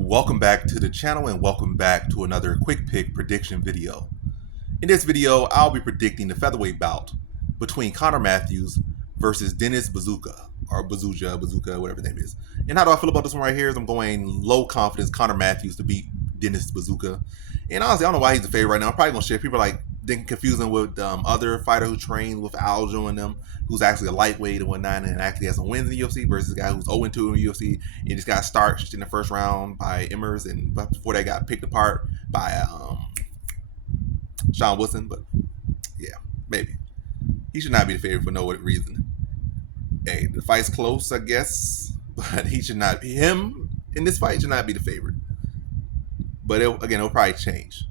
Welcome back to the channel and welcome back to another quick pick prediction video. In this video, I'll be predicting the featherweight bout between Conor Matthews versus Dennis Buzukja, or Buzukja, whatever his name is. And how do I feel about this one right here is I'm going low confidence Conor Matthews to beat Dennis Buzukja. And honestly, I don't know why he's the favorite right now. I'm probably going to share. People are like confusing with other fighter who trained with Aljo and them, who's actually a lightweight and whatnot, and actually has some wins in the UFC versus a guy who's 0-2 in the UFC and just got starched in the first round by Emmers, and before they got picked apart by Sean Woodson. But yeah, maybe he should not be the favorite for no reason. Hey, the fight's close, I guess, but he should not be. Him in this fight should not be the favorite. But it'll probably change.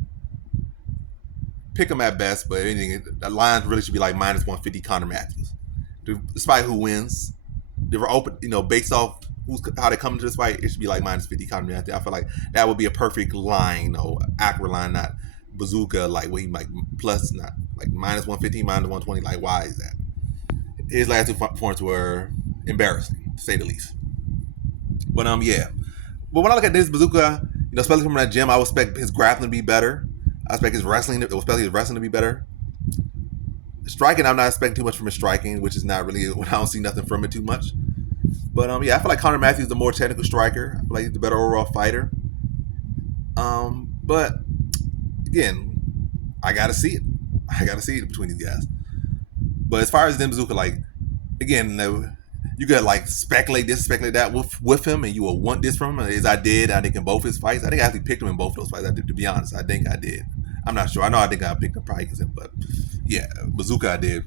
Pick him at best, but anything, the lines really should be like minus 150 Conor Matthews. Despite who wins, they were open, based off how they come into this fight, it should be like minus 50 Conor Matthews. I feel like that would be a perfect line, accurate line, not Buzukja, like where he like plus, not like minus 150, minus 120. Like, why is that? His last two performances were embarrassing, to say the least. But yeah. But when I look at this Buzukja, especially from that gym, I would expect his grappling to be better. I expect his wrestling, especially his wrestling, to be better. Striking, I'm not expecting too much from his striking, which is not really, I don't see nothing from it too much. But yeah, I feel like Conor Matthews is the more technical striker. I feel like he's the better overall fighter. But again, I gotta see it. I gotta see it between these guys. But as far as them Buzukja, like, again, you could like speculate this, speculate that with him, and you will want this from him, as I did, I think, in both his fights. I think I actually picked him in both those fights. To be honest, I think I did. I'm not sure. I think I picked him probably because him, but yeah, Buzukja I did.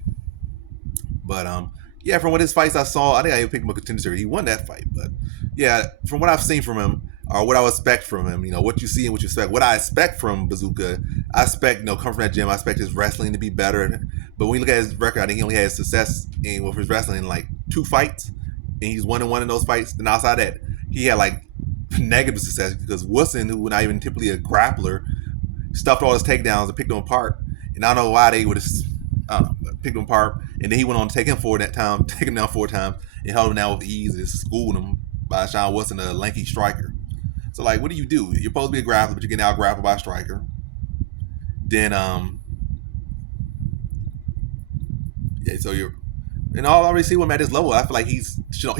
But yeah, from what his fights I saw, I think I picked him a contender series. He won that fight, but yeah, from what I've seen from him, or what I would expect from him, what you see and what you expect. What I expect from Buzukja, I expect, come from that gym, I expect his wrestling to be better. But when you look at his record, I think he only had success with his wrestling in like 2 fights, and he's 1-1 in those fights. And outside that, he had like negative success because Woodson, who was not even typically a grappler, stuffed all his takedowns and picked them apart. And I don't know why they would have picked him apart. And then he went on to take him down 4 times, and held him down with ease and schooled him by Sean Woodson, a lanky striker. So like, what do? You're supposed to be a grappler, but you're getting out grappled by a striker. Then yeah, so and I already see him at this level. I feel like he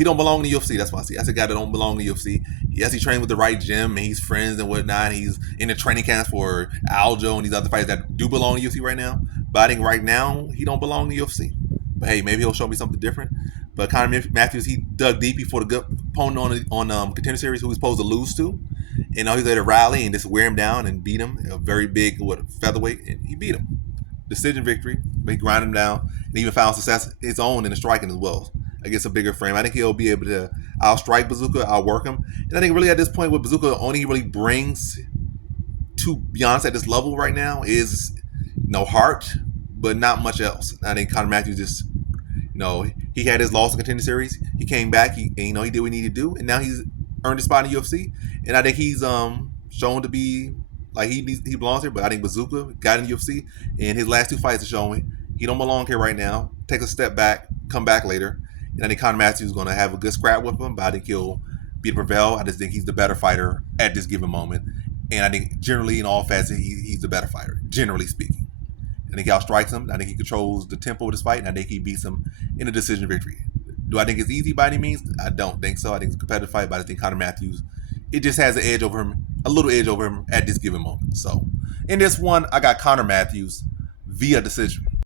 don't belong in the UFC. That's what I see. That's a guy that don't belong in the UFC. Yes, he trained with the right gym, and he's friends and whatnot. He's in the training camps for Aljo and these other fighters that do belong in the UFC right now. But I think right now he don't belong in the UFC. But hey, maybe he'll show me something different. But Conor Matthews, he dug deep before the good opponent on contender series who he's supposed to lose to. And now he's there to rally and just wear him down and beat him. A very big featherweight, and he beat him. Decision victory, but he grinded him down and even found success his own in the striking as well against a bigger frame. I think he'll be able to outstrike Buzukja, outwork him. And I think really at this point, what Buzukja only really brings to be honest at this level right now is heart, but not much else. I think Conor Matthews just he had his loss in contender series. He came back. He did what he needed to do, and now he's earned a spot in the UFC. And I think he's shown to be like he belongs here. But I think Buzukja got in the UFC, and his last 2 fights are showing he don't belong here right now. Take a step back, come back later. And I think Conor Matthews is going to have a good scrap with him, but I think he'll be the prevail. I just think he's the better fighter at this given moment. And I think generally in all facets, he's the better fighter, generally speaking. I think he outstrikes him. I think he controls the tempo of this fight, and I think he beats him in a decision victory. Do I think it's easy by any means? I don't think so. I think it's a competitive fight, but I think Conor Matthews, it just has an edge over him, a little edge over him at this given moment. So in this one, I got Conor Matthews via decision.